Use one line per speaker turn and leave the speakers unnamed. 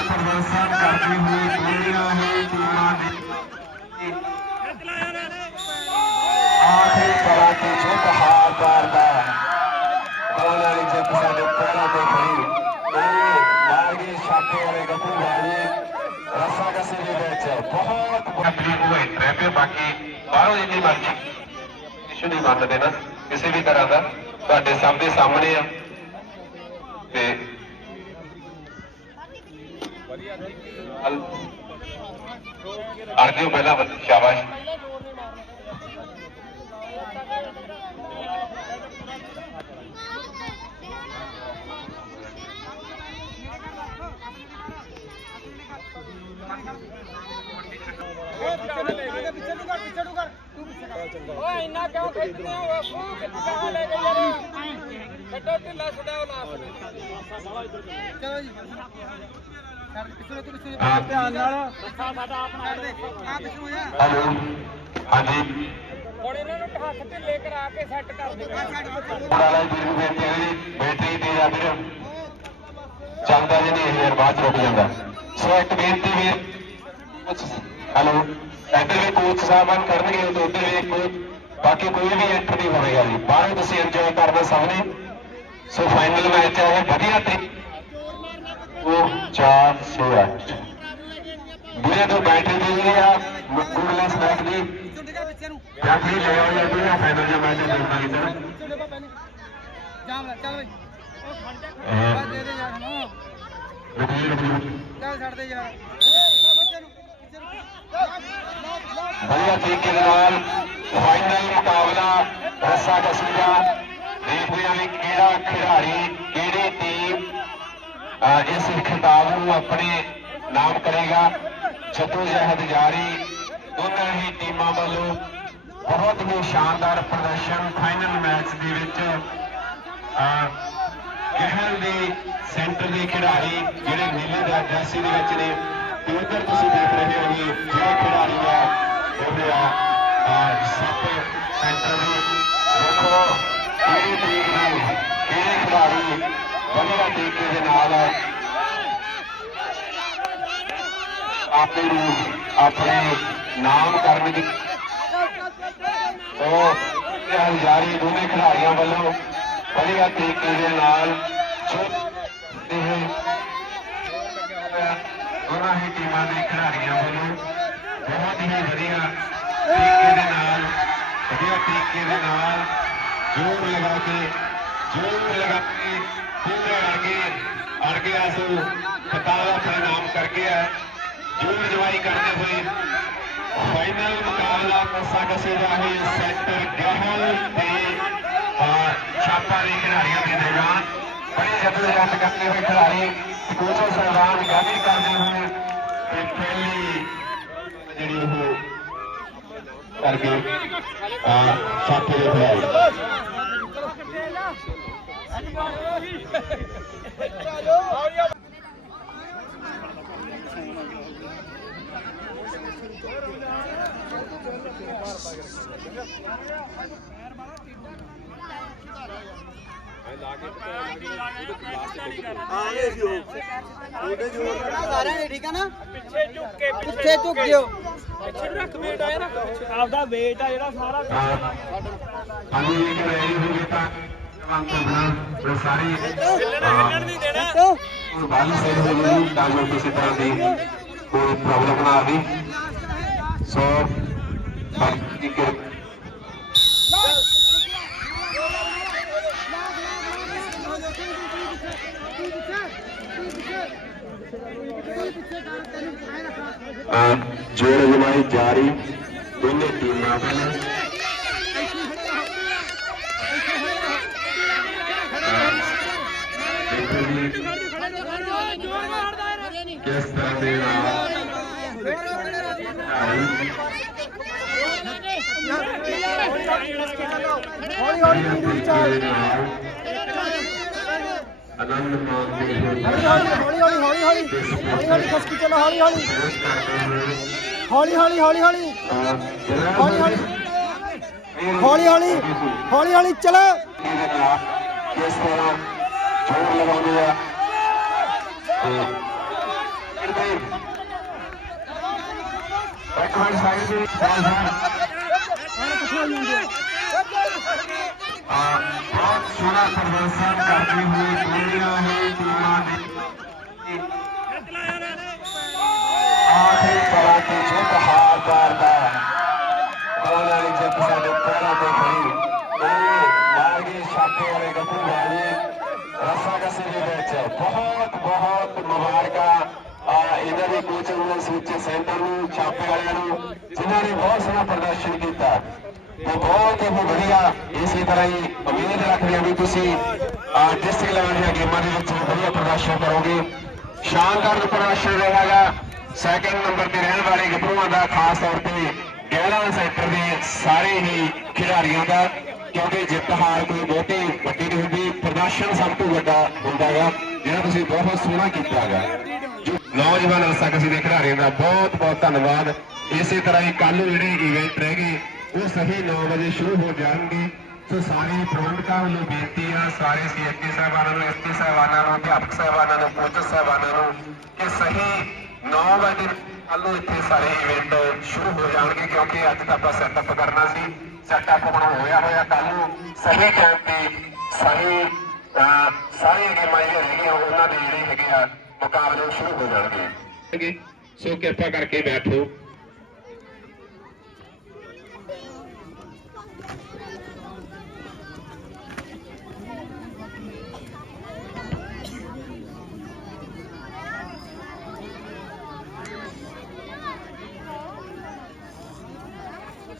ਪ੍ਰਦਰਸ਼ਨ ਕਰਦੀ ਹੋਈ ਦੋਨੋਂ ਹੀ ਟੀਮਾਂ ਨੇ ਆਖਰੀ ਤਰ੍ਹਾਂ ਦੀ ਜਿੱਤ ਹਾਰ ਕਰਦਾ ਉਹਨਾਂ ਵਾਲੀ ਜਿੱਤ ਸਾਡੇ ਪੈਰਾਂ ਤੇ ਖੜੀ ਇਹ ਮਾਰਗੀ ਛਾਪੇ ਵਾਲੇ ਗੱਭਰੂ ਵਾਲੀ ਰਸਾ ਕਸੇ ਦੇ ਵਿੱਚ ਬਹੁਤ ਆਪਣੀ ਉਹ ਐਂਟਰ ਬਾਕੀ ਬਾਹਰੋਂ ਜਿੰਨੀ ਮਰਜ਼ੀ ਇਸ਼ੂ ਨਹੀਂ ਮੰਨਦੇ ਨਾ ਕਿਸੇ ਵੀ ਤਰ੍ਹਾਂ ਦਾ ਤੁਹਾਡੇ ਸਭ ਦੇ ਸਾਹਮਣੇ ਆ ਤੇ ਅੜ ਜਿਓ ਪਹਿਲਾਂ ਬੱਚੇ ਸ਼ਾਬਾਸ਼।
ਓਏ ਇੰਨਾ ਕਿਉਂ ਖਿੱਚਦੇ ਹੋ? ਬਾਪੂ ਕਿੱਥੇ ਲੈ ਕੇ ਯਾਰ। ਛੱਡੋ ਢਿੱਲਾ ਛੱਡੋ ਲਾਸ
ਚਲੋ ਜੀ। ਧਿਆਨ ਨਾਲ
ਹੈਲੋ। ਹਾਂਜੀ।
ਹੁਣ ਇਹਨਾਂ ਨੂੰ ਹੱਥ ਢਿੱਲੇ ਕਰਾ ਕੇ ਸੈੱਟ ਕਰ ਦੇ
ਵਾਲਾ ਵੀਰ ਨੂੰ ਬੇਨਤੀ ਹੈ ਜੀ ਬੈਟਰੀ ਤੇ ਜਾ ਚੱਲਦਾ ਜੀ ਇਹ ਬਾਅਦ ਰੁਕ ਜਾਂਦਾ। ਸੋ ਇੱਕ ਬੇਨਤੀ ਵੀਰ ਹੈਲੋ। ਇੱਧਰ ਵੀ ਕੋਚ ਸਾਹਿਬਾਨ ਕਰਨਗੇ, ਤੇ ਉੱਧਰ ਵੀ ਕੋਚ ਬਾਕੀ ਕੋਈ ਵੀ ਐਂਟਰ ਨਹੀਂ ਹੋਵੇਗਾ ਜੀ। ਬਾਹਰੋਂ ਤੁਸੀਂ ਇੰਜੋਏ ਕਰਦੇ ਸਾਹਮਣੇ। ਸੋ ਫਾਈਨਲ ਮੈਚ ਹੈ ਇਹ ਵਧੀਆ ਤੇ ਉਹ चार
से आठ बुरे तो बैठे दीजिए आप गुड
लक बैठ ली क्या भी ले आओ या भी फाइनल जो मैच है देखना इधर बढ़िया तरीके ਇਸ ਖਿਤਾਬ ਨੂੰ ਆਪਣੇ ਨਾਮ ਕਰੇਗਾ ਜੱਦੋ ਜਹਿਦ ਜਾਰੀ। ਦੋਨਾਂ ਹੀ ਟੀਮਾਂ ਵੱਲੋਂ ਬਹੁਤ ਹੀ ਸ਼ਾਨਦਾਰ ਪ੍ਰਦਰਸ਼ਨ ਫਾਈਨਲ ਮੈਚ ਦੇ ਵਿੱਚ ਅਹ, ਦੇ ਸੈਂਟਰ ਦੇ ਖਿਡਾਰੀ ਜਿਹੜੇ ਨੀਲੇ ਦਾ ਜਰਸੀ ਦੇ ਵਿੱਚ ਨੇ ਤੇ ਉਧਰ ਤੁਸੀਂ ਦੇਖ ਰਹੇ ਹੋ ਜੀ ਆਪੇ ਨੂੰ ਆਪਣੇ ਨਾਮ ਕਰਨ ਦੀ ਉਹ ਜਾਰੀ ਦੋਵੇਂ ਖਿਡਾਰੀਆਂ ਵੱਲੋਂ ਵਧੀਆ ਤਰੀਕੇ ਦੇ ਨਾਲ ਇਹ ਦੋਨਾਂ ਹੀ ਟੀਮਾਂ ਦੇ ਖਿਡਾਰੀਆਂ ਵੱਲੋਂ ਬਹੁਤ ਹੀ ਵਧੀਆ ਤਰੀਕੇ ਦੇ ਨਾਲ, ਵਧੀਆ ਤਰੀਕੇ ਦੇ ਨਾਲ ਜੋਰ ਲਗਾ ਕੇ, ਜੋਰ ਲਗਾ ਕੇ ਪੂਰੇ ਅੜਗੇ ਅੜਗੇ ਆਸੂ ਖਤਾਬ ਆਪਣਾ ਨਾਮ ਕਰਕੇ ਹੈ। ਜੋਰ ਜਵਾਈ ਕਰਦੇ ਹੋਏ ਫਾਈਨਲ ਮੁਕਾਬਲਾ ਕਸਾ ਕਸੇ ਦਾ ਹੈ ਸੈਕਟਰ ਗਹਿਲ ਤੇ ਛਾਪਾ ਦੇ ਖਿਡਾਰੀਆਂ ਦੇ ਦਰਮਿਆਨ ਬੜੀ ਜਦੋਜਹਿਦ ਕਰਦੇ ਹੋਏ ਖਿਡਾਰੀ, ਕੋਚੋ ਸਰਦਾਰ ਗਾਮੀ ਕਰਦੇ ਹੋਏ ਤੇ ਪਹਿਲੀ ਜਿਹੜੀ ਉਹ ਕਰਕੇ ਛਾਪੇ ਦੇ ਖਿਡਾਰੀ।
ਸਾਰਿਆਂ ਨੇ ਠੀਕ ਆ ਨਾ
ਪਿੱਛੇ ਝੁੱਕ ਕੇ
ਪਿੱਛੇ ਝੁਕ ਜਿਓ।
ਪਿੱਛੇ ਨੂੰ ਰੱਖ ਵੇਟ ਆਇਆ ਰੱਖ ਆਪਦਾ ਵੇਟ ਆ ਜਿਹੜਾ ਸਾਰਾ।
ਹਾਂਜੀ ਇਹ ਰੈਡੀ ਹੋ ਗਏ ਤਾਂ ਅੰਤ ਬਣਾ ਸਾਰੀ
ਹਿੱਲਣ ਨਹੀਂ ਦੇਣਾ।
ਬਾਲੀ ਸਾਈਡ ਹੋ ਗਈ ਤਾਂ ਕਿਸੇ ਤਰ੍ਹਾਂ ਦੀ ਕੋਈ ਪ੍ਰੋਬਲਮ ਨਾ ਆਵੇ ਸੋ ਬਾਕੀ ਕਿ ਜੋੜ ਜਮਾਈ ਜਾਰੀ ਦੋਨੇ ਟੀਮਾਂ ਵੱਲੋਂ ਕਿਸ ਤਰ੍ਹਾਂ ਦੇ ਨਾਲ ਹੌਲੀ ਹੌਲੀ ਦੂਰੀ ਚਾਲ ਆਨੰਦ ਮਾਣਦੇ ਹੋਏ
ਹੌਲੀ ਹੌਲੀ ਹੌਲੀ ਹੌਲੀ ਹੌਲੀ ਹੌਲੀ ਖਸਕੀ ਚਲੋ ਹੌਲੀ ਹੌਲੀ ਹੌਲੀ ਹੌਲੀ ਹੌਲੀ ਹੌਲੀ ਹੌਲੀ ਹੌਲੀ ਹੌਲੀ ਹੌਲੀ ਹੌਲੀ ਹੌਲੀ ਚਲੋ
ਕਿਸ ਤਰ੍ਹਾਂ ਜੋਰ ਲਗਾਉਂਦੇ ਆ ਬਹੁਤ ਸੋਹਣਾ ਪ੍ਰਦਰਸ਼ਨ ਕਰਦੀ ਹੋਈ ਟੀਮਾਂ ਹੈ ਟੀਮਾਂ ਦੀ ਆਖਰੀ ਪੜਾ ਤੇ ਜਿੱਤ ਹਾਰ ਕਰਦਾ ਕੋਲ ਵਾਲੀ ਜਿੱਤ ਸਾਡੇ ਪਹਿਲਾਂ ਤੇ ਖੜੀ ਇਹ ਮਾਰਗੀ ਛਾਪੇ ਵਾਲੇ ਗੱਭਰੂ ਵਾਲੇ ਰਸਾ ਕਸੀ ਦੇ ਵਿੱਚ ਬਹੁਤ ਬਹੁਤ ਮੁਬਾਰਕਾਂ ਇਹਨਾਂ ਦੇ ਕੋਚਿੰਗ ਨੂੰ ਸੂਚੇ ਸੈਂਟਰ ਨੂੰ ਛਾਪੇ ਵਾਲਿਆਂ ਨੂੰ ਜਿਨ੍ਹਾਂ ਨੇ ਬਹੁਤ ਸੋਹਣਾ ਪ੍ਰਦਰਸ਼ਨ ਕੀਤਾ ਤੇ ਬਹੁਤ ਹੀ ਵਧੀਆ ਇਸੇ ਤਰ੍ਹਾਂ ਹੀ ਉਮੀਦ ਰੱਖਦੇ ਹਾਂ ਵੀ ਤੁਸੀਂ ਡਿਸਟ੍ਰਿਕਟ ਲੈਵਲ ਦੀਆਂ ਗੇਮਾਂ ਦੇ ਵਿੱਚ ਵਧੀਆ ਪ੍ਰਦਰਸ਼ਨ ਕਰੋਗੇ। ਸ਼ਾਨਦਾਰ ਪ੍ਰਦਰਸ਼ਨ ਰਹੇਗਾ। ਸੈਕੰਡ ਨੰਬਰ ਤੇ ਰਹਿਣ ਵਾਲੇ ਗੱਭਰੂਆਂ ਦਾ ਖਾਸ ਤੌਰ ਤੇ 11 ਸੈਕਟਰ ਦੇ ਸਾਰੇ ਹੀ ਖਿਡਾਰੀਆਂ ਦਾ, ਕਿਉਂਕਿ ਜਿੱਤ ਹਾਰ ਕੋਈ ਬਹੁਤੀ ਵੱਡੀ ਨਹੀਂ ਹੁੰਦੀ, ਪ੍ਰਦਰਸ਼ਨ ਸਭ ਤੋਂ ਵੱਡਾ ਹੁੰਦਾ ਹੁੰਦਾਗਾ ਜਿਹੜਾ ਤੁਸੀਂ ਬਹੁਤ ਸੋਹਣਾ ਕੀਤਾ ਕੀਤਾਗਾ ਨੌਜਵਾਨ ਰਸਾਕਸੀ ਦੇ ਖਿਡਾਰੀਆਂ ਦਾ ਬਹੁਤ ਬਹੁਤ ਧੰਨਵਾਦ। ਇਸੇ ਤਰ੍ਹਾਂ ਹੀ ਕੱਲ ਜਿਹੜੇ ਇਵੈਂਟ ਰਹਿ ਗਏ ਉਹ ਸਹੀ 9 ਵਜੇ ਸ਼ੁਰੂ ਹੋ ਜਾਣਗੇ। ਸੋ ਸਾਰੇ ਪ੍ਰਬੰਧਕਾਂ ਵੱਲੋਂ ਬੇਨਤੀ ਆ ਸਾਰੇ ਸੀਐਸਪੀ ਸਾਹਿਬਾਨਾਂ ਨੂੰ ਐਸਪੀ ਸਾਹਿਬਾਨਾਂ ਨੂੰ ਅਧਿਆਪਕ ਸਾਹਿਬਾਨਾਂ ਨੂੰ ਕੋਚ ਸਾਹਿਬਾਨਾਂ ਨੂੰ ਕਿ ਸਹੀ 9 ਵਜੇ ਕੱਲ ਇੱਥੇ ਸਾਰੇ ਇਵੈਂਟ ਸ਼ੁਰੂ ਹੋ ਜਾਣਗੇ ਕਿਉਂਕਿ ਅੱਜ ਤਾਂ ਆਪਾਂ ਸੈਟਅਪ ਕਰਨਾ ਸੀ। ਸੈਟਅਪ ਹੁਣ ਹੋਇਆ ਹੋਇਆ ਕੱਲ ਨੂੰ। ਸਹੀ ਟਾਈਮ ਤੇ ਸਹੀ ਅਹ, ਸਾਰੀਆਂ ਗੇਮਾਂ ਜਿਹੜੀਆਂ ਹੈਗੀਆਂ ਉਹਨਾਂ ਦੇ ਜਿਹੜੇ ਹੈਗੇ ਆ ਮੁਕਾਬਲੇ ਸ਼ੁਰੂ ਹੋ ਜਾਣਗੇ। ਸੋ ਕਿਰਪਾ ਕਰਕੇ ਬੈਠੋ।